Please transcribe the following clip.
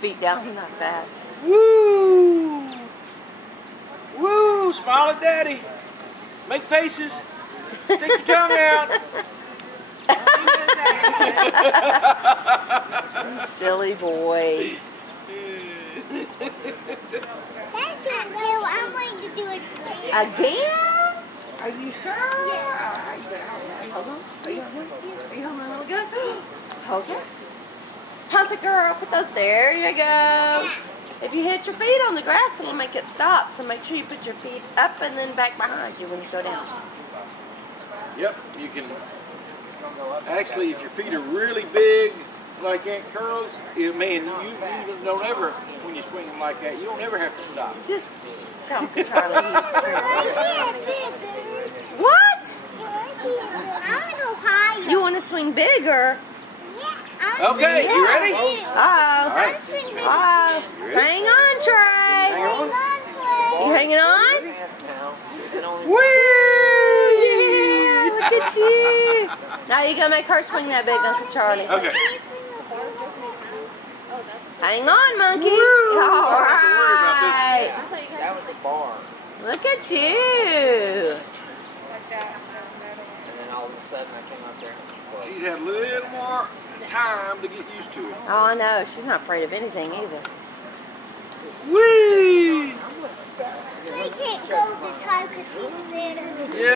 feet down like that. Woo! Woo! Smile at Daddy. Make faces. Stick your tongue out. Silly boy. That's not new. I'm going to do it Again? Are you sure? Yeah. Hold on. Are you holding on good? Okay. Pump it, girl. Put those. There you go. If you hit your feet on the grass, it'll make it stop. So make sure you put your feet up and then back behind you when you go down. Yep, you can. Actually, if your feet are really big, like Aunt Carol's, you don't ever, when you swing them like that, you don't ever have to stop. Just tell Charlie. What? What? I want to go higher. You want to swing bigger? Yeah. Okay, you ready? Uh-oh. right. Uh-oh. Hang on, Trey. You hanging on? Whee! Yeah, look at you. Now you gotta make her swing that big, Uncle Charlie. Okay. Hang on, monkey. Woo! All I don't have to worry about this. right. That was a bar. Look at you. And then all of a sudden I came up there. She's had a little more time to get used to it. Oh, I know. She's not afraid of anything either. Whee! We can't go this high because he's there. Yeah.